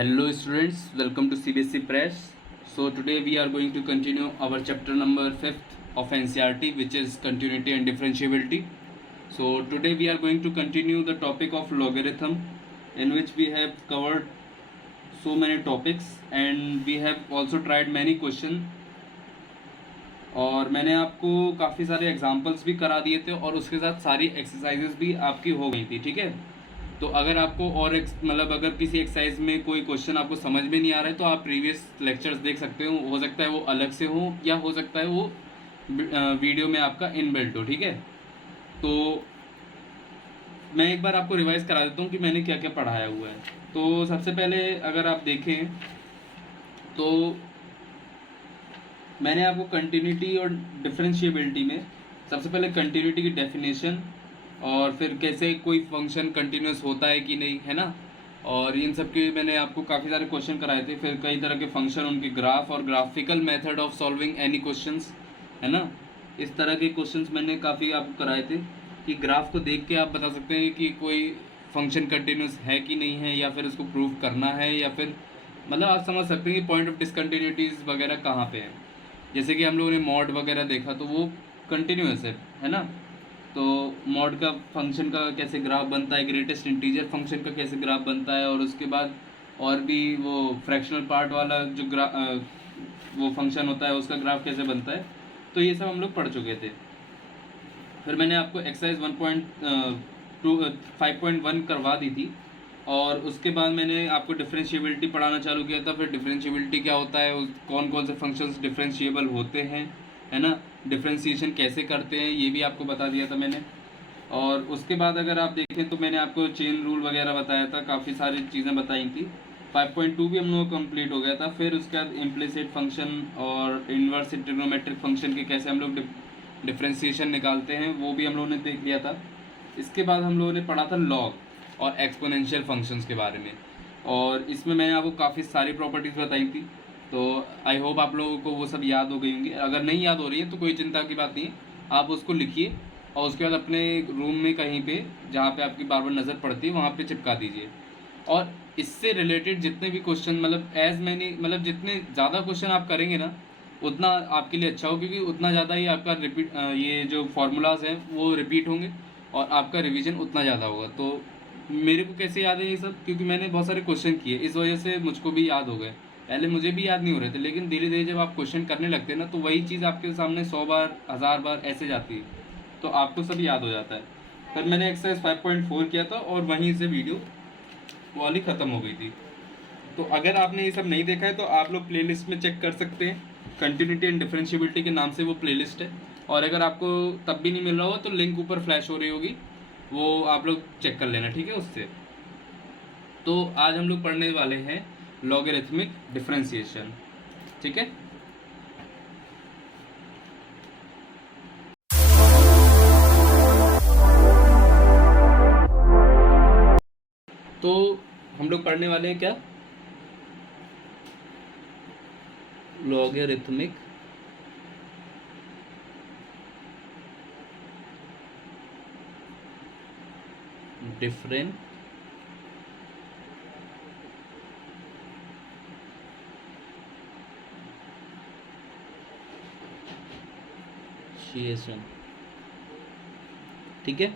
Hello students, welcome to CBSE Press. So today we are going to continue our chapter number 5th of NCERT, which is continuity and differentiability. So today we are going to continue the topic of logarithm, in which we have covered so many topics and we have also tried many questions. और मैंने आपको काफ़ी सारे examples भी करा दिए थे और उसके साथ सारी एक्सरसाइजेस भी आपकी हो गई थी, ठीक है। तो अगर आपको और मतलब अगर किसी एक्सरसाइज में कोई क्वेश्चन आपको समझ में नहीं आ रहा है तो आप प्रीवियस लेक्चर्स देख सकते हो सकता है वो अलग से हो या हो सकता है वो वीडियो में आपका इनबिल्ट हो, ठीक है। तो मैं एक बार आपको रिवाइज करा देता हूँ कि मैंने क्या क्या पढ़ाया हुआ है। तो सबसे पहले अगर आप देखें तो मैंने आपको कंटिन्यूटी और डिफरेंशिएबिलिटी में सबसे पहले कंटिन्यूटी की डेफिनेशन और फिर कैसे कोई फंक्शन कंटिन्यूस होता है कि नहीं, है ना। और इन सब के मैंने आपको काफ़ी सारे क्वेश्चन कराए थे, फिर कई तरह के फंक्शन, उनके ग्राफ और graphical method of solving any questions, है ना। इस तरह के क्वेश्चंस मैंने काफ़ी आपको कराए थे कि ग्राफ को देख के आप बता सकते हैं कि कोई फंक्शन कंटिन्यूस है कि नहीं है, या फिर उसको प्रूव करना है, या फिर मतलब आप समझ सकते हैं कि पॉइंट ऑफ डिसकंटिन्यूटीज़ वगैरह कहाँ पे है। जैसे कि हम लोगों ने मॉड वगैरह देखा तो वो कंटिन्यूस है ना। तो मॉड का फंक्शन का कैसे ग्राफ बनता है, ग्रेटेस्ट इंटीजर फंक्शन का कैसे ग्राफ बनता है, और उसके बाद और भी वो फ्रैक्शनल पार्ट वाला जो वो फंक्शन होता है उसका ग्राफ कैसे बनता है, तो ये सब हम लोग पढ़ चुके थे। फिर मैंने आपको एक्सरसाइज 5.1 करवा दी थी और उसके बाद मैंने आपको डिफरेंशिएबिलिटी पढ़ाना चालू किया था। फिर डिफरेंशिएबिलिटी क्या होता है, कौन कौन से फंक्शंस डिफरेंशिएबल होते हैं, है ना, डिफरेंशिएशन कैसे करते हैं, ये भी आपको बता दिया था मैंने। और उसके बाद अगर आप देखें तो मैंने आपको चेन रूल वगैरह बताया था, काफ़ी सारी चीज़ें बताई थी। 5.2 भी हम लोग कंप्लीट हो गया था। फिर उसके बाद इम्प्लिसिट फंक्शन और इन्वर्स ट्रिग्नोमेट्रिक फंक्शन के कैसे हम लोग डिफरेंशिएशन निकालते हैं वो भी हम लोगों ने देख लिया था। इसके बाद हम लोगों ने पढ़ा था लॉग और एक्सपोनेंशियल फंक्शंस के बारे में, और इसमें मैंने आपको काफ़ी सारी प्रॉपर्टीज़ बताई थी। तो आई होप आप लोगों को वो सब याद हो गई होंगी। अगर नहीं याद हो रही है तो कोई चिंता की बात नहीं है, आप उसको लिखिए और उसके बाद अपने रूम में कहीं पे जहाँ पे आपकी बार बार नज़र पड़ती है वहाँ पे चिपका दीजिए। और इससे रिलेटेड जितने भी क्वेश्चन मतलब जितने ज़्यादा क्वेश्चन आप करेंगे ना उतना आपके लिए अच्छा हो, क्योंकि उतना ज़्यादा ही आपका ये जो फार्मूलाज हैं वो रिपीट होंगे और आपका रिवीजन उतना ज़्यादा होगा। तो मेरे को कैसे याद है ये सब, क्योंकि मैंने बहुत सारे क्वेश्चन किए, इस वजह से मुझको भी याद हो गए। पहले मुझे भी याद नहीं हो रहे थे, लेकिन धीरे धीरे जब आप क्वेश्चन करने लगते हैं ना तो वही चीज़ आपके सामने 100 बार 1000 बार ऐसे जाती है, तो आपको सब याद हो जाता है। फिर मैंने एक्सरसाइज 5.4 किया था और वहीं से वीडियो वाली ख़त्म हो गई थी। तो अगर आपने ये सब नहीं देखा है तो आप लोग प्लेलिस्ट में चेक कर सकते हैं, कंटिन्यूटी एंड डिफरेंशिएबिलिटी के नाम से वो प्लेलिस्ट है। और अगर आपको तब भी नहीं मिल रहा हो तो लिंक ऊपर फ्लैश हो रही होगी, वो आप लोग चेक कर लेना, ठीक है उससे। तो आज हम लोग पढ़ने वाले हैं लॉगरिथमिक डिफरेंशिएशन, ठीक है। तो हम लोग पढ़ने वाले हैं क्या, लॉगरिथमिक डिफरेंशिएशन, ठीक है,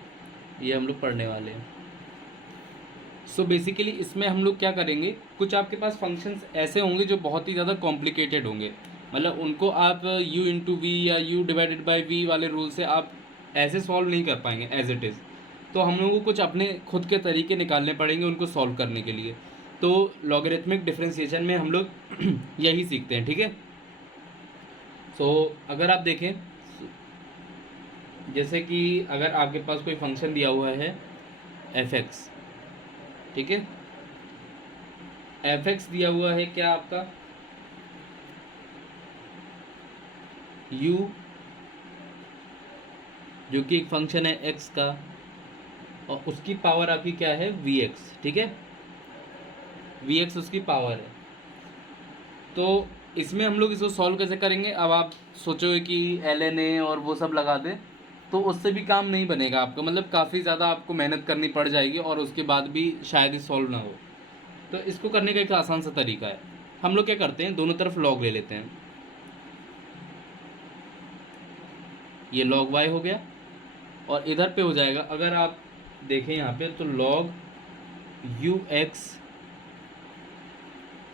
ये हम लोग पढ़ने वाले हैं। सो बेसिकली इसमें हम लोग क्या करेंगे, कुछ आपके पास फंक्शंस ऐसे होंगे जो बहुत ही ज़्यादा कॉम्प्लिकेटेड होंगे, मतलब उनको आप u इंटू वी या u डिवाइडेड बाई वी वाले रूल से आप ऐसे सॉल्व नहीं कर पाएंगे एज इट इज़। तो हम लोगों को कुछ अपने खुद के तरीके निकालने पड़ेंगे उनको सॉल्व करने के लिए। तो लॉगरिथमिक डिफरेंशिएशन में हम लोग यही सीखते हैं, ठीक है। सो अगर आप देखें, जैसे कि अगर आपके पास कोई फंक्शन दिया हुआ है f(x), ठीक है, f(x) दिया हुआ है क्या आपका u, जो कि एक फंक्शन है x का, और उसकी पावर आपकी क्या है vx, ठीक है, vx उसकी पावर है। तो इसमें हम लोग इसको सॉल्व कैसे करेंगे, अब आप सोचोगे कि ln और वो सब लगा दें तो उससे भी काम नहीं बनेगा आपका, मतलब काफ़ी ज़्यादा आपको मेहनत करनी पड़ जाएगी और उसके बाद भी शायद ही सॉल्व ना हो। तो इसको करने का एक आसान सा तरीका है, हम लोग क्या करते हैं, दोनों तरफ लॉग ले लेते हैं। ये log y हो गया, और इधर पे हो जाएगा, अगर आप देखें यहाँ पे तो log ux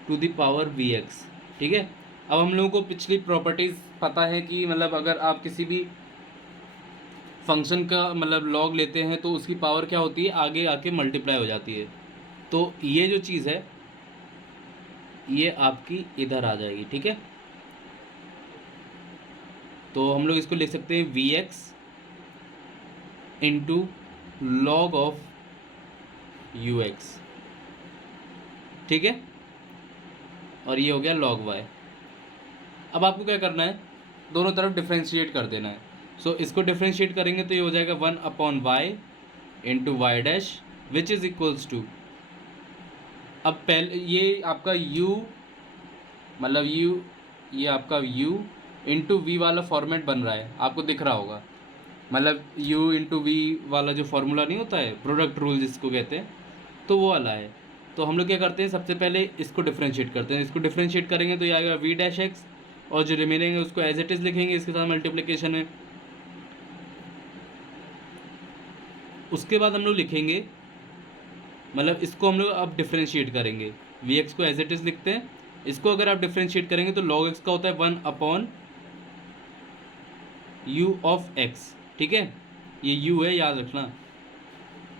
to the power vx, ठीक है। अब हम लोगों को पिछली प्रॉपर्टीज़ पता है कि मतलब अगर आप किसी भी फंक्शन का मतलब लॉग लेते हैं तो उसकी पावर क्या होती है, आगे आके मल्टीप्लाई हो जाती है। तो ये जो चीज़ है ये आपकी इधर आ जाएगी, ठीक है। तो हम लोग इसको लिख सकते हैं vx into log of ux, ठीक है। और ये हो गया log y। अब आपको क्या करना है, दोनों तरफ डिफ्रेंशिएट कर देना है। सो इसको डिफ्रेंशिएट करेंगे तो ये हो जाएगा 1/y into y dash which is equals to, अब पहले ये आपका u मतलब ये आपका u इंटू वी वाला फॉर्मेट बन रहा है, आपको दिख रहा होगा। मतलब u इंटू वी वाला जो फॉर्मूला नहीं होता है, प्रोडक्ट रूल जिसको कहते हैं, तो वो वाला है। तो हम लोग क्या करते हैं, सबसे पहले इसको डिफ्रेंशिएट करते हैं। इसको डिफ्रेंशिएट करेंगे तो ये आएगा वी डैश एक्स, और जो रिमेनिंग है उसको एज इट इज़ लिखेंगे इसके साथ मल्टीप्लिकेशन है। उसके बाद हम लोग लिखेंगे, मतलब इसको हम लोग अब डिफ्रेंशिएट करेंगे, वी एक्स को एज इट इज़ लिखते हैं। इसको अगर आप डिफ्रेंशिएट करेंगे तो लॉग एक्स का होता है 1/u ऑफ एक्स, ठीक है। ये u है, याद रखना।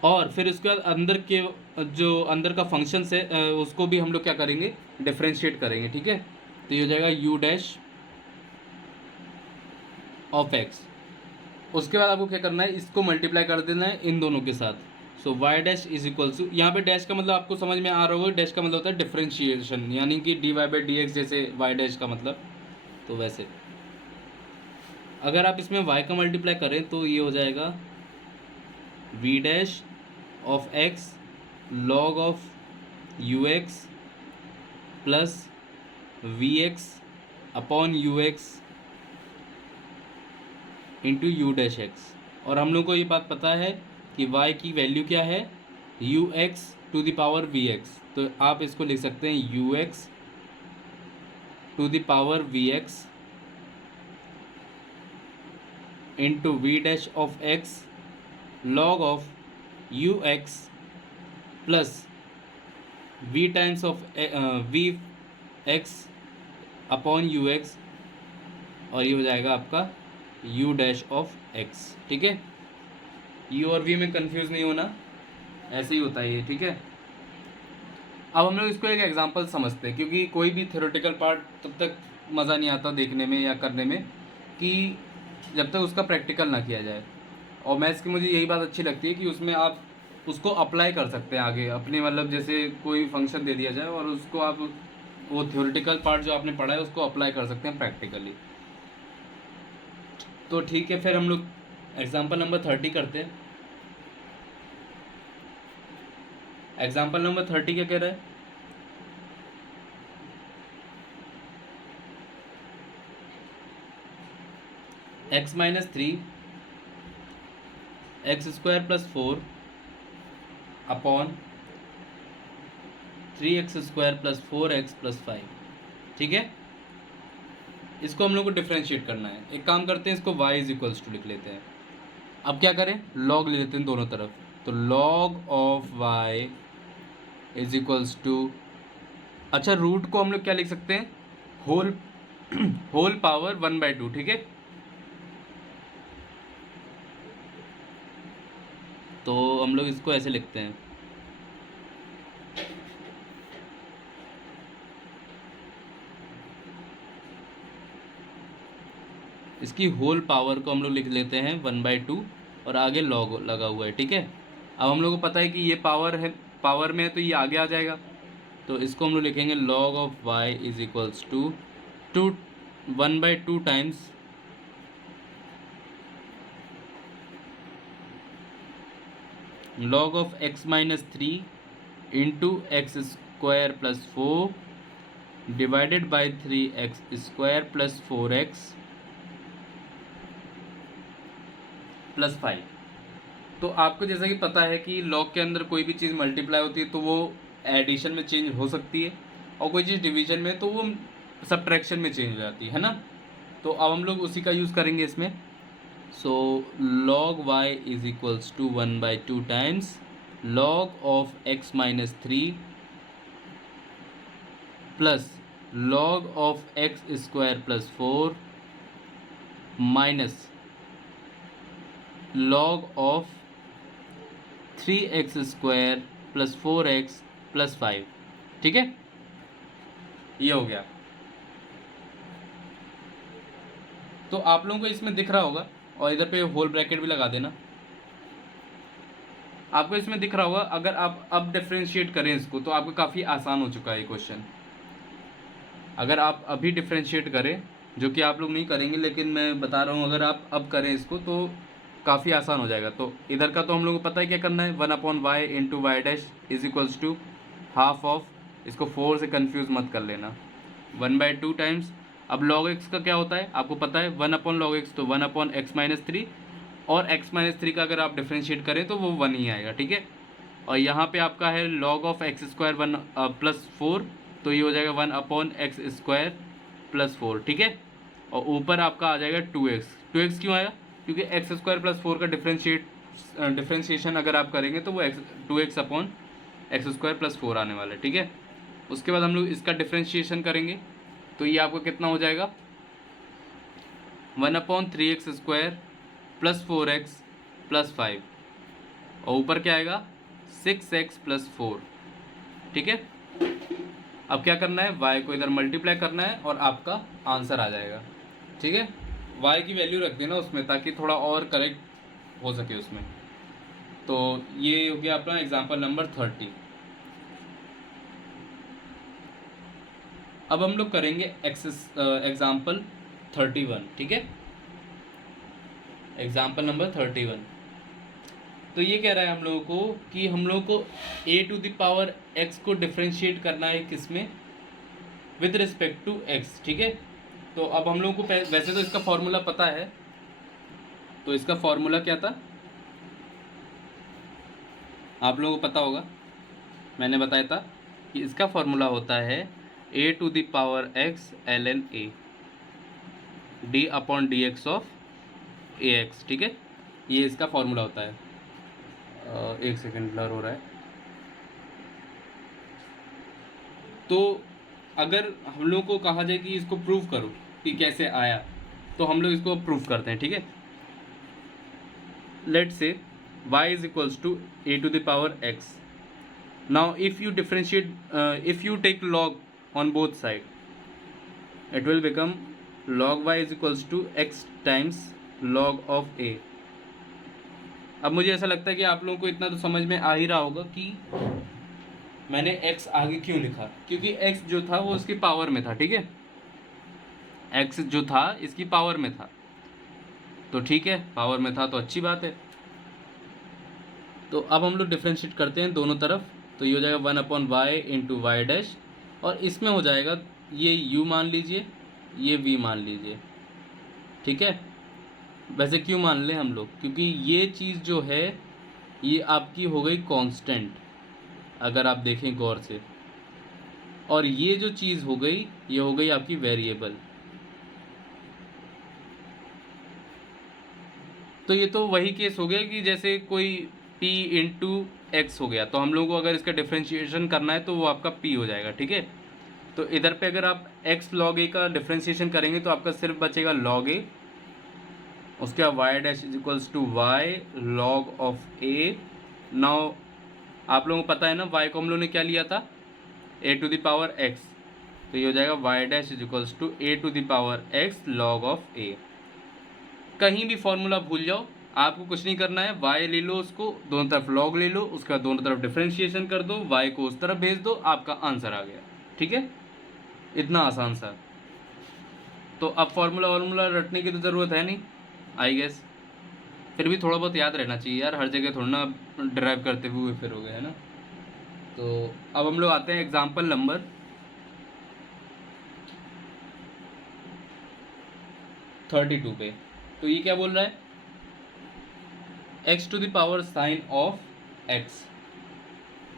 और फिर उसके बाद अंदर के जो अंदर का फंक्शन है उसको भी हम लोग क्या करेंगे, डिफ्रेंशिएट करेंगे, ठीक है। तो ये हो जाएगा u डैश ऑफ एक्स। उसके बाद आपको क्या करना है, इसको मल्टीप्लाई कर देना है इन दोनों के साथ। So y dash is equals to, यहाँ पे डैश का मतलब आपको समझ में आ रहा होगा, डैश का मतलब होता है डिफ्रेंशिएशन, यानी कि dy/dx जैसे वाई डैश का मतलब, तो वैसे अगर आप इसमें y का मल्टीप्लाई करें तो ये हो जाएगा v dash of x log of ux plus vx upon ux into you dash x. और हम लोग को ये बात पता है कि y की वैल्यू क्या है, ux to the power vx, तो आप इसको लिख सकते हैं ux to the power vx into v dash of x log of ux plus v times of v x upon u x, और ये हो जाएगा आपका u डैश ऑफ x, ठीक है। u और v में कंफ्यूज नहीं होना, ऐसे ही होता है ये, ठीक है। अब हम लोग इसको एक एग्जांपल समझते हैं, क्योंकि कोई भी थ्योरेटिकल पार्ट तब तक मज़ा नहीं आता देखने में या करने में कि जब तक उसका प्रैक्टिकल ना किया जाए। और मैथ्स की मुझे यही बात अच्छी लगती है कि उसमें आप उसको अप्लाई कर सकते हैं आगे अपने, मतलब जैसे कोई फंक्शन दे दिया जाए और उसको आप वो थ्योरेटिकल पार्ट जो आपने पढ़ा है उसको अप्लाई कर सकते हैं प्रैक्टिकली। तो ठीक है, फिर हम लोग एग्जाम्पल नंबर 30 करते हैं। एग्जाम्पल नंबर 30 क्या कह रहा है, x minus 3 x square plus 4 upon 3x square plus 4x plus 5, ठीक है। इसको हम लोग को डिफ्रेंशिएट करना है। एक काम करते हैं, इसको y इज इक्वल्स टू लिख लेते हैं। अब क्या करें, log ले लेते हैं दोनों तरफ, तो log of y is equals to, अच्छा रूट को हम लोग क्या लिख सकते हैं, होल पावर 1/2, ठीक है। तो हम लोग इसको ऐसे लिखते हैं, इसकी होल पावर को हम लोग लिख लेते हैं 1/2 और आगे लॉग लगा हुआ है, ठीक है। अब हम लोग को पता है कि ये पावर है, पावर में है तो ये आगे आ जाएगा, तो इसको हम लोग लिखेंगे log of y is equals to 1/2 times log of x minus 3 into x square plus 4 divided by 3x square plus 4x plus 5। तो आपको जैसा कि पता है कि लॉग के अंदर कोई भी चीज़ मल्टीप्लाई होती है तो वो एडिशन में चेंज हो सकती है, और कोई चीज़ डिवीजन में तो वो सब्ट्रैक्शन में चेंज हो जाती है ना। तो अब हम लोग उसी का यूज़ करेंगे इसमें। So log y is equals to 1/2 times log of x minus 3 plus log of x square plus 4 minus log of 3x square plus 4x plus 5। ठीक है, ये हो गया। तो आप लोगों को इसमें दिख रहा होगा, और इधर पे होल ब्रैकेट भी लगा देना। आपको इसमें दिख रहा होगा, अगर आप अब डिफ्रेंशिएट करें इसको तो आपको काफ़ी आसान हो चुका है ये क्वेश्चन। अगर आप अभी डिफ्रेंशिएट करें, जो कि आप लोग नहीं करेंगे लेकिन मैं बता रहा हूँ, अगर आप अब करें इसको तो काफ़ी आसान हो जाएगा। तो इधर का तो हम लोगों को पता है क्या करना है, 1/y into y dash is equals to half of, इसको 4 से कंफ्यूज मत कर लेना, 1/2 टाइम्स। अब log x का क्या होता है आपको पता है, 1/log x, तो 1/x माइनस 3, और x माइनस 3 का अगर आप डिफ्रेंशिएट करें तो वो 1 ही आएगा। ठीक है, और यहाँ पे आपका है log of x square 1 plus 4, तो ये हो जाएगा 1/x स्क्वायर प्लस 4। ठीक है, और ऊपर आपका आ जाएगा 2x। 2x क्यों आया, क्योंकि एक्स स्क्वायर प्लस 4 का डिफ्रेंशिएशन अगर आप करेंगे तो वो 2x/x स्क्वायर प्लस 4 आने वाला है। ठीक है, उसके बाद हम लोग इसका डिफ्रेंशिएशन करेंगे, तो ये आपको कितना हो जाएगा, 1/3x square plus 4x plus 5, और ऊपर क्या आएगा 6x प्लस 4। ठीक है, अब क्या करना है, y को इधर मल्टीप्लाई करना है और आपका आंसर आ जाएगा। ठीक है, y की वैल्यू रख देना उसमें ताकि थोड़ा और करेक्ट हो सके उसमें। तो ये हो गया अपना एग्जाम्पल नंबर 30। अब हम लोग करेंगे एग्जाम्पल 31। ठीक है, एग्जाम्पल नंबर 31। तो ये कह रहा है हम लोगों को कि हम लोगों को a⁴x को डिफ्रेंशिएट करना है किसमें, विद रिस्पेक्ट टू x। ठीक है, तो अब हम लोगों को वैसे तो इसका फॉर्मूला पता है, तो इसका फॉर्मूला क्या था आप लोगों को पता होगा, मैंने बताया था कि इसका फॉर्मूला होता है a⁴x ln a d/dx of ax। ठीक है, ये इसका फॉर्मूला होता है। एक सेकंड, ब्लर हो रहा है। तो अगर हम लोग को कहा जाए कि इसको प्रूव करो कि कैसे आया, तो हम लोग इसको प्रूव करते हैं। ठीक है, let's say y is equals to a⁴x। Now if you differentiate, if you take log on both side, it will become log y is equals to x times log of a। अब मुझे ऐसा लगता है कि आप लोगों को इतना तो समझ में आ ही रहा होगा कि मैंने x आगे क्यों लिखा, क्योंकि x जो था वो इसकी पावर में था। ठीक है, x जो था इसकी पावर में था, तो ठीक है, पावर में था तो अच्छी बात है। तो अब हम लोग डिफ्रेंशिएट करते हैं दोनों तरफ, तो ये हो जाएगा 1/y इंटू वाई डैश, और इसमें हो जाएगा ये u मान लीजिए, ये v मान लीजिए। ठीक है, वैसे क्यों मान लें हम लोग, क्योंकि ये चीज़ जो है ये आपकी हो गई कांस्टेंट, अगर आप देखें गौर से, और ये जो चीज़ हो गई ये हो गई आपकी वेरिएबल। तो ये तो वही केस हो गया कि जैसे कोई p इंटू एक्स हो गया, तो हम लोगों को अगर इसका डिफ्रेंशिएशन करना है तो वो आपका p हो जाएगा। ठीक है, तो इधर पे अगर आप x log a का डिफ्रेंशिएशन करेंगे तो आपका सिर्फ बचेगा log a, उसके बाद y dash is equals to y log of a। Now आप लोगों को पता है ना y को हम लोगों ने क्या लिया था, a⁴x, तो ये हो जाएगा y dash is equals to a⁴x log of a। कहीं भी फॉर्मूला भूल जाओ, आपको कुछ नहीं करना है, y ले लो, उसको दोनों तरफ log ले लो, उसका दोनों तरफ डिफ्रेंशिएशन कर दो, y को उस तरफ भेज दो, आपका आंसर आ गया। ठीक है, इतना आसान सा। तो अब फार्मूला रटने की तो ज़रूरत है नहीं आई गेस, फिर भी थोड़ा बहुत याद रहना चाहिए यार, हर जगह थोड़ा ना ड्राइव करते हुए फिर हो गए, है ना। तो अब हम लोग आते हैं एग्जाम्पल नंबर 32 पे। तो ये क्या बोल रहा है, x⁴ sin of x।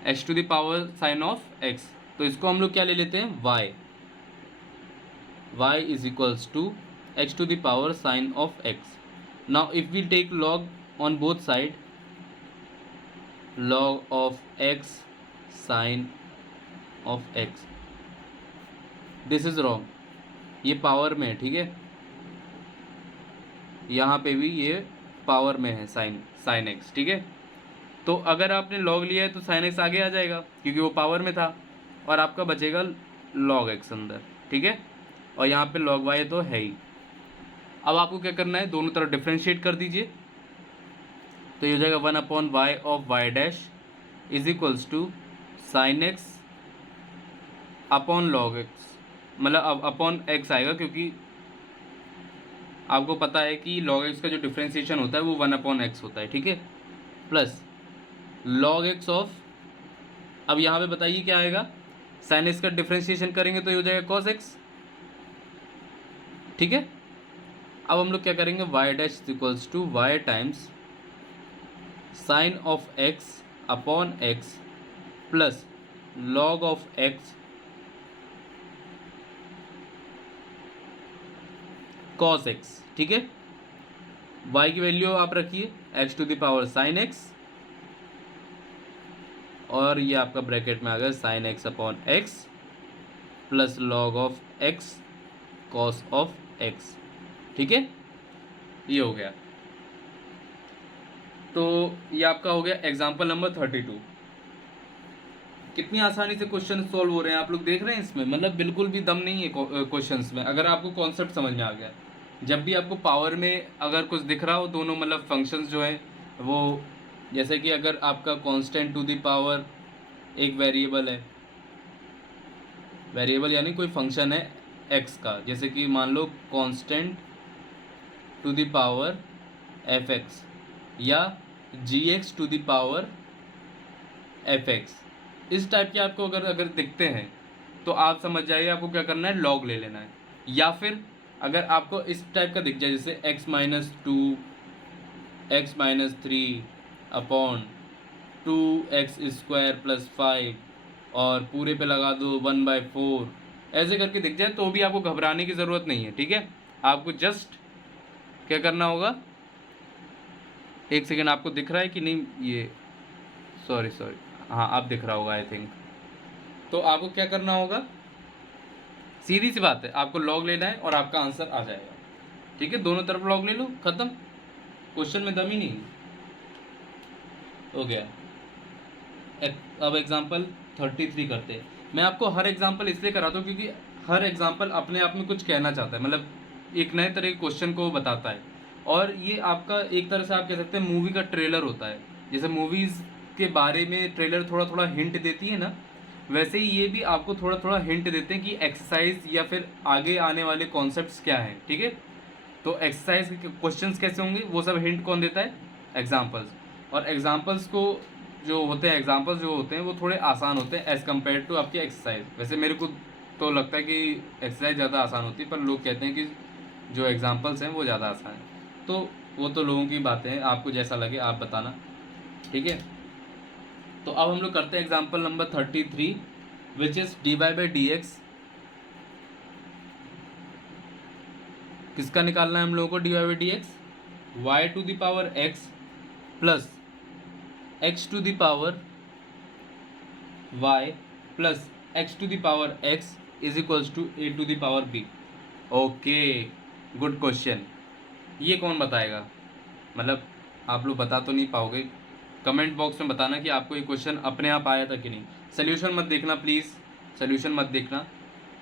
X to the power sine of x, तो इसको हम लोग क्या ले लेते हैं, y, y is equals to x to the power sine of x. Now if we take log on both side, log of x sin of x, this is wrong, ये power में है, ठीक है, यहाँ पे भी ये पावर में है साइन एक्स, ठीक है. तो अगर आपने लॉग लिया है तो साइन एक्स आगे आ जाएगा क्योंकि वो पावर में था, और आपका बचेगा लॉग एक्स अंदर, ठीक है, और यहाँ पे लॉग वाई तो है ही. अब आपको क्या करना है, दोनों तरफ डिफ्रेंशिएट कर दीजिए, तो ये हो जाएगा 1/y of y dash is equals to sine x upon log x, मतलब अब अपॉन एक्स आएगा क्योंकि आपको पता है कि लॉग एक्स का जो डिफ्रेंशिएशन होता है वो 1/x होता है, ठीक है, प्लस लॉग एक्स ऑफ, अब यहाँ पे बताइए क्या आएगा, साइन एक्स का डिफ्रेंशिएशन करेंगे तो ये हो जाएगा कॉस एक्स, ठीक है. अब हम लोग क्या करेंगे, y dash equals to y times sine of x upon x plus log of x cos x, ठीक है. y की वैल्यू आप रखिए x to the power sine x, और ये आपका ब्रैकेट में आ गया sine x upon x plus log of x cos of x, ठीक है, ये हो गया. तो ये आपका हो गया एग्जाम्पल नंबर 32. कितनी आसानी से क्वेश्चन सॉल्व हो रहे हैं, आप लोग देख रहे हैं इसमें, मतलब बिल्कुल भी दम नहीं है क्वेश्चंस में, अगर आपको कॉन्सेप्ट समझ में आ गया. जब भी आपको पावर में अगर कुछ दिख रहा हो, दोनों मतलब फंक्शंस जो है वो, जैसे कि अगर आपका कांस्टेंट टू द पावर एक वेरिएबल है, वेरिएबल यानी कोई फंक्शन है एक्स का, जैसे कि मान लो constant to the power f x या g x to the power f x, इस टाइप के आपको अगर दिखते हैं तो आप समझ जाइए आपको क्या करना है, लॉग ले लेना है. या फिर अगर आपको इस टाइप का दिख जाए जैसे x-2 x-3 upon 2x² plus 5 और पूरे पे लगा दो 1/4, ऐसे करके दिख जाए तो भी आपको घबराने की ज़रूरत नहीं है, ठीक है. आपको जस्ट क्या करना होगा, एक सेकेंड, आपको दिख रहा है कि नहीं, ये सॉरी हाँ आप दिख रहा होगा आई थिंक. तो आपको क्या करना होगा, सीधी सी बात है, आपको लॉग लेना है और आपका आंसर आ जाएगा, ठीक है. दोनों तरफ लॉग ले लो, खत्म, क्वेश्चन में दम ही नहीं हो गया. अब एग्जांपल 33 करते हैं. मैं आपको हर एग्जांपल इसलिए कराता हूँ क्योंकि हर एग्जांपल अपने आप में कुछ कहना चाहता है, मतलब एक नए तरह के क्वेश्चन को बताता है, और ये आपका एक तरह से आप कह सकते हैं मूवी का ट्रेलर होता है. जैसे मूवीज़ के बारे में ट्रेलर थोड़ा थोड़ा हिंट देती है ना, वैसे ही ये भी आपको थोड़ा थोड़ा हिंट देते हैं कि एक्सरसाइज या फिर आगे आने वाले कॉन्सेप्ट्स क्या हैं, ठीक है. तो एक्सरसाइज के क्वेश्चंस कैसे होंगे वो सब हिंट कौन देता है, एग्जांपल्स. और एग्जांपल्स को जो होते हैं, एग्जांपल्स जो होते हैं वो थोड़े आसान होते हैं एज़ कम्पेयर टू आपकी एक्सरसाइज. वैसे मेरे को तो लगता है कि एक्सरसाइज ज़्यादा आसान होती है, पर लोग कहते हैं कि जो एग्जाम्पल्स हैं वो ज़्यादा आसान है. तो वो तो लोगों की बातें हैं, आपको जैसा लगे आप बताना, ठीक है. तो अब हम लोग करते हैं example number 33 which is dy/dx. किसका निकालना है हम लोगों को, dy/dx, y to the power x plus x to the power y plus x to the power x is equals to a to the power b. Okay, good question. ये कौन बताएगा, मतलब आप लोग बता तो नहीं पाओगे, कमेंट बॉक्स में बताना कि आपको ये क्वेश्चन अपने आप आया था कि नहीं. सोल्यूशन मत देखना प्लीज़, सोल्यूशन मत देखना,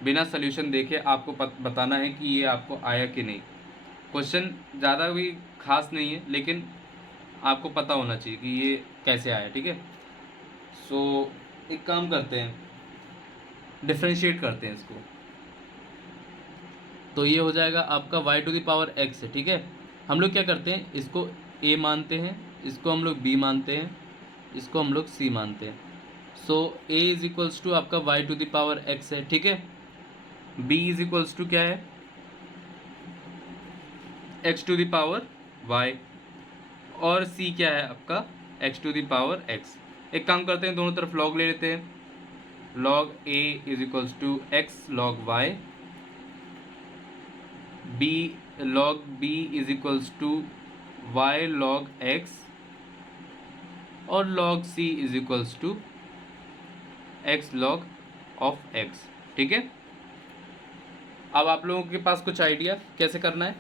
बिना सोल्यूशन देखे आपको बताना है कि ये आपको आया कि नहीं. क्वेश्चन ज़्यादा भी खास नहीं है लेकिन आपको पता होना चाहिए कि ये कैसे आया, ठीक है. सो एक काम करते हैं, डिफ्रेंशिएट करते हैं इसको. तो ये हो जाएगा आपका y to the power x है, ठीक है. हम लोग क्या करते हैं, इसको a मानते हैं, इसको हम लोग b मानते हैं, इसको हम लोग c मानते हैं. So a is equals to आपका y to the power x है, ठीक है. b इज इक्वल्स टू क्या है, x to the power y, और c क्या है आपका x to the power x. एक काम करते हैं, दोनों तरफ लॉग ले लेते हैं। Log a is equals to x log y, b log b is equals to y log x, और log c is equals to x log of x. ठीक है, अब आप लोगों के पास कुछ आइडिया कैसे करना है?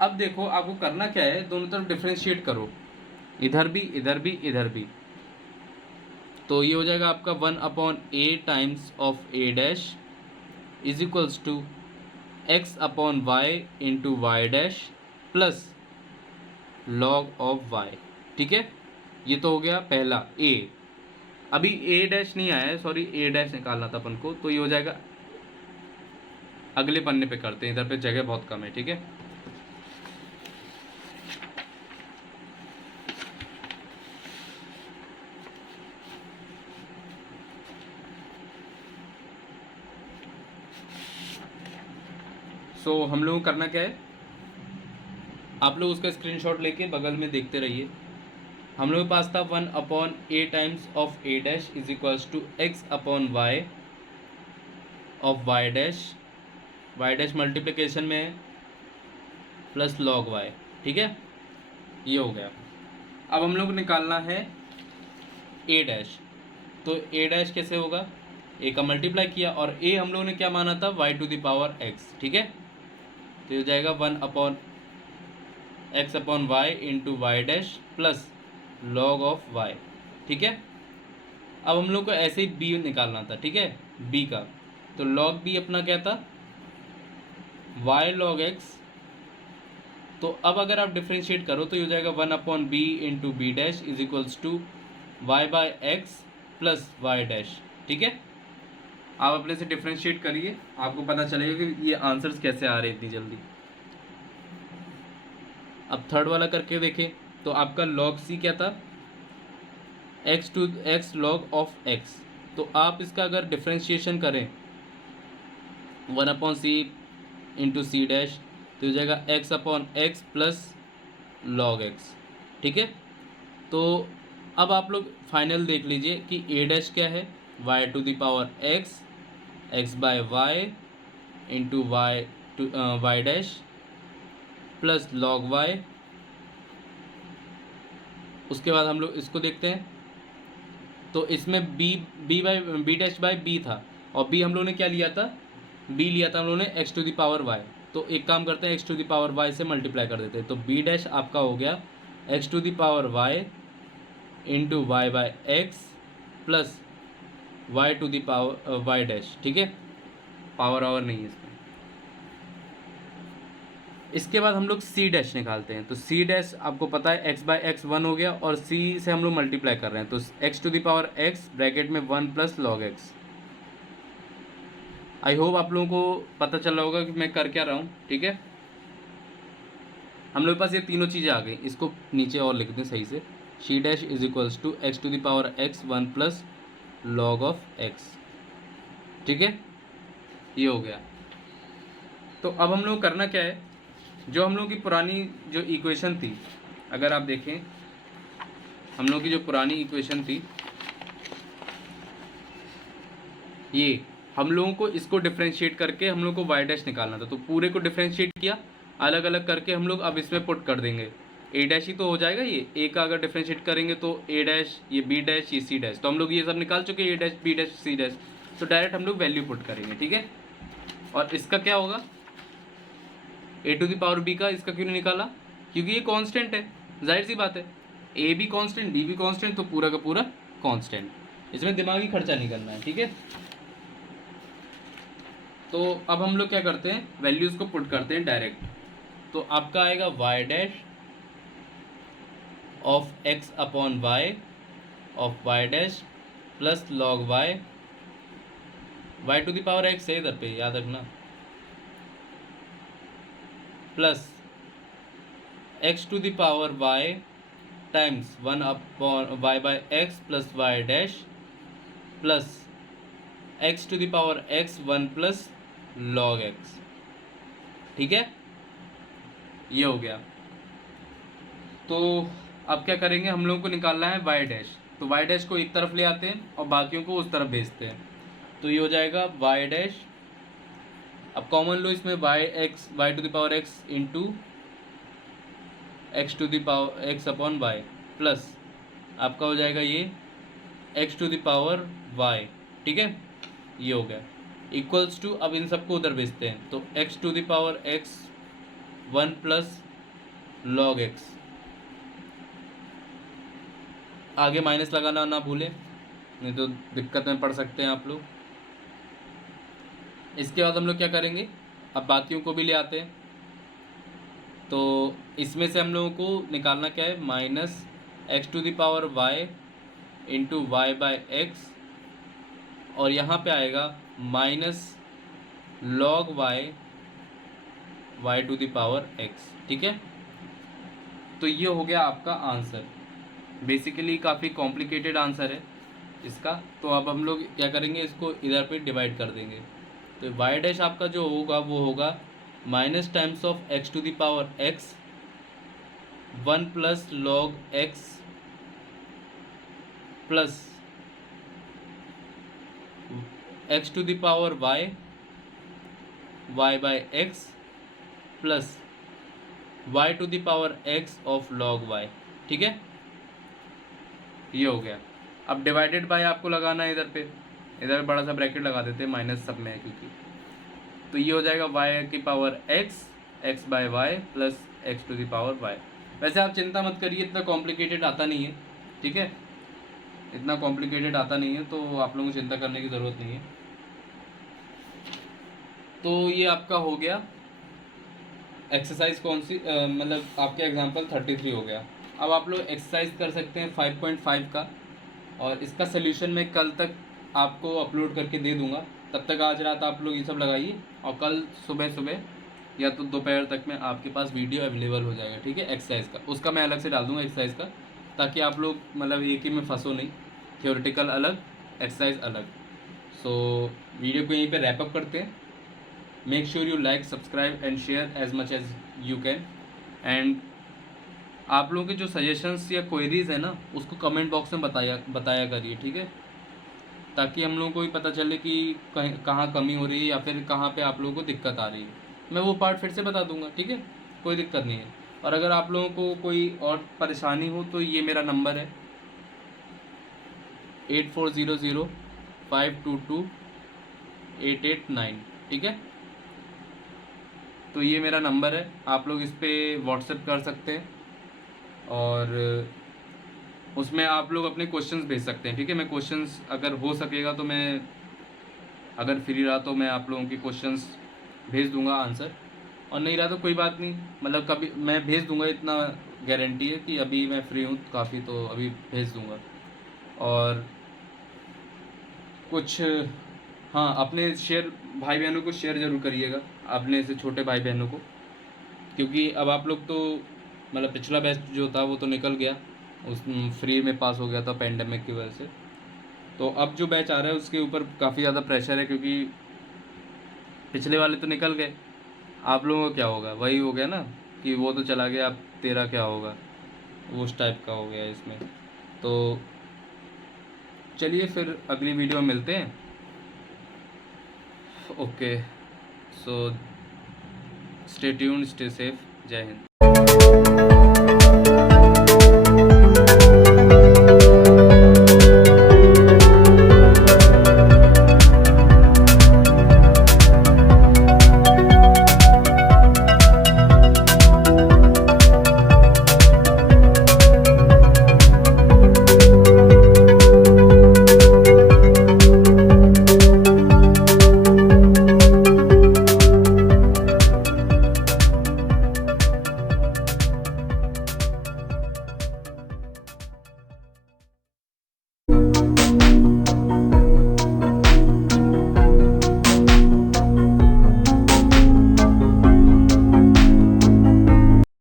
अब देखो, आपको करना क्या है, दोनों तरफ डिफ्रेंशिएट करो, इधर भी इधर भी इधर भी। तो ये हो जाएगा आपका 1/a times of a dash is equals to x/y into y dash plus log of y। ठीक है, ये तो हो गया पहला a। अभी a डैश नहीं आया है, सॉरी, a डैश निकालना था अपन को, तो ये हो जाएगा, अगले पन्ने पे करते हैं, इधर पे जगह बहुत कम है। ठीक है, सो हम लोगों को करना क्या है, आप लोग उसका स्क्रीनशॉट लेके बगल में देखते रहिए। हम लोग के पास था 1/a times of a dash is equals to x/y of y dash multiplication में है प्लस लॉग y। ठीक है, ये हो गया। अब हम लोग को निकालना है a डैश, तो a डैश कैसे होगा, a का मल्टीप्लाई किया और a हम लोगों ने क्या माना था, y⁻x। ठीक है, तो ये हो जाएगा 1/x/y into y dash plus log of y। ठीक है, अब हम लोग को ऐसे ही b निकालना था। ठीक है, b का, तो log b अपना क्या था, y log x। तो अब अगर आप डिफ्रेंशिएट करो तो ये हो जाएगा 1/b into b dash is equals to y/x plus y dash. ठीक है, आप अपने से डिफ्रेंशिएट करिए, आपको पता चलेगा कि ये आंसर्स कैसे आ रहे हैं इतनी जल्दी। अब थर्ड वाला करके देखें, तो आपका log c क्या था, x log ऑफ x। तो आप इसका अगर डिफ्रेंशिएशन करें 1/c इंटू सी डैश, तो हो जाएगा x/x प्लस लॉग x। ठीक है, तो अब आप लोग फाइनल देख लीजिए कि a डैश क्या है, y⁻x x/y into y dash plus log y। उसके बाद हम लोग इसको देखते हैं, तो इसमें b डैश बाई b था, और b हम लोगों ने क्या लिया था, b लिया था हम लोगों ने x⁻y। तो एक काम करते हैं, x⁻y से मल्टीप्लाई कर देते हैं, तो b डैश आपका हो गया x⁻y into y/x plus y dash. ठीक है, पावर आवर नहीं है इसमें। इसके बाद हम लोग c डैश निकालते हैं, तो c डैश आपको पता है x/x 1 हो गया, और c से हम लोग मल्टीप्लाई कर रहे हैं, तो x⁻x ब्रैकेट में 1 plus log x। I hope आप लोगों को पता चल रहा होगा कि मैं कर क्या रहा हूँ। ठीक है, हम लोग के पास ये तीनों चीज़ें आ गई, इसको नीचे और लिख दें सही से, c dash is equals to x⁻x 1 plus log of x। ठीक है, ये हो गया। तो अब हम लोग करना क्या है, जो हम लोग की पुरानी जो इक्वेशन थी, अगर आप देखें हम लोग की जो पुरानी इक्वेशन थी, ये हम लोगों को इसको डिफ्रेंशिएट करके हम लोग को वाई डैश निकालना था, तो पूरे को डिफ्रेंशिएट किया अलग अलग करके हम लोग अब इसमें पुट कर देंगे। ए डैश ही तो हो जाएगा, ये ए का अगर डिफ्रेंशिएट करेंगे तो ए डैश, ये बी डैश, ये सी डैश, तो हम लोग ये सब निकाल चुके हैं, a dash b dash c dash, तो डायरेक्ट हम लोग वैल्यू पुट करेंगे। ठीक है, और इसका क्या होगा, a⁻b का, इसका क्यों नहीं निकाला, क्योंकि ये कांस्टेंट है, जाहिर सी बात है, a भी कांस्टेंट b भी कांस्टेंट, तो पूरा का पूरा कांस्टेंट, इसमें दिमागी खर्चा नहीं करना है। ठीक है, तो अब हम लोग क्या करते हैं, वैल्यूज़ को पुट करते हैं डायरेक्ट। तो आपका आएगा y dash of x/y of y dash plus log y⁻x है इधर पे, याद रखना, plus x⁻y times 1/y/x plus y dash plus x⁻x 1 plus log x। ठीक है, ये हो गया। तो अब क्या करेंगे, हम लोगों को निकालना है वाई डैश, तो वाई डैश को एक तरफ ले आते हैं और बाकियों को उस तरफ भेजते हैं, तो ये हो जाएगा वाई डैश। अब कॉमन लो इसमें y to the power x into x to the power x upon y plus आपका हो जाएगा ये x to the power y, ठीक है, ये हो गया इक्वल्स टू, अब इन सबको उधर भेजते हैं, तो x to the power x 1 plus log x, आगे माइनस लगाना ना भूलें नहीं तो दिक्कत में पड़ सकते हैं आप लोग। इसके बाद हम लोग क्या करेंगे, अब बाकियों को भी ले आते हैं, तो इसमें से हम लोगों को निकालना क्या है, minus x to the power y into y by x, और यहाँ पे आएगा minus log y to the power x, ठीक है। तो ये हो गया आपका आंसर, बेसिकली काफ़ी कॉम्प्लिकेटेड आंसर है इसका। तो अब हम लोग क्या करेंगे, इसको इधर पे डिवाइड कर देंगे, तो वाई डैश आपका जो होगा वो होगा minus times of x to the power x 1 plus log x plus x to the power y by x plus y to the power x of log y, ठीक है, ये हो गया। अब डिवाइडेड बाय आपको लगाना है इधर पे, इधर बड़ा सा ब्रैकेट लगा देते हैं, माइनस सब में है क्योंकि, तो ये हो जाएगा वाई की power x by y plus x to the power y. वैसे आप चिंता मत करिए, इतना कॉम्प्लिकेटेड आता नहीं है, ठीक है, इतना कॉम्प्लिकेटेड आता नहीं है, तो आप लोगों को चिंता करने की ज़रूरत नहीं है। तो ये आपका हो गया एक्सरसाइज कौन सी, मतलब आपके एग्जाम्पल 33 हो गया। अब आप लोग एक्सरसाइज कर सकते हैं 5.5 का, और इसका सल्यूशन मैं कल तक आपको अपलोड करके दे दूंगा, तब तक आज रात आप लोग ये सब लगाइए, और कल सुबह या तो दोपहर तक में आपके पास वीडियो अवेलेबल हो जाएगा, ठीक है, एक्सरसाइज का, उसका मैं अलग से डाल दूंगा एक्सरसाइज का, ताकि आप लोग मतलब एक ही में फंसो नहीं, थियोरेटिकल अलग एक्सरसाइज अलग। सो वीडियो को यहीं पे रैप अप करते हैं। Make sure you like, subscribe and share as much as you can, and आप लोगों के जो सजेशंस या क्वेरीज है ना, उसको कमेंट बॉक्स में बताया करिए, ठीक है, ताकि हम लोगों को भी पता चले कि कहाँ कमी हो रही है या फिर कहाँ पे आप लोगों को दिक्कत आ रही है, मैं वो पार्ट फिर से बता दूंगा, ठीक है, कोई दिक्कत नहीं है। और अगर आप लोगों को कोई और परेशानी हो तो ये मेरा नंबर है 8400522889, ठीक है, तो ये मेरा नंबर है, आप लोग इस पर व्हाट्सएप कर सकते हैं, और उसमें आप लोग अपने क्वेश्चंस भेज सकते हैं, ठीक है, मैं क्वेश्चंस अगर हो सकेगा तो मैं अगर फ्री रहा तो मैं आप लोगों के क्वेश्चंस भेज दूंगा आंसर, और नहीं रहा तो कोई बात नहीं, मतलब कभी मैं भेज दूंगा, इतना गारंटी है कि अभी मैं फ्री हूँ काफ़ी, तो अभी भेज दूंगा। और कुछ हाँ, अपने भाई बहनों को शेयर ज़रूर करिएगा, अपने से छोटे भाई बहनों को, क्योंकि अब आप लोग तो मतलब पिछला बैच जो था वो तो निकल गया, उस फ्री में पास हो गया था पेंडेमिक की वजह से, तो अब जो बैच आ रहा है उसके ऊपर काफ़ी ज़्यादा प्रेशर है, क्योंकि पिछले वाले तो निकल गए, आप लोगों को क्या होगा, वही हो गया ना कि वो तो चला गया, अब तेरा क्या होगा, उस टाइप का हो गया इसमें। तो चलिए फिर अगली वीडियो में मिलते हैं, okay, so stay tuned, stay safe, जय हिंद।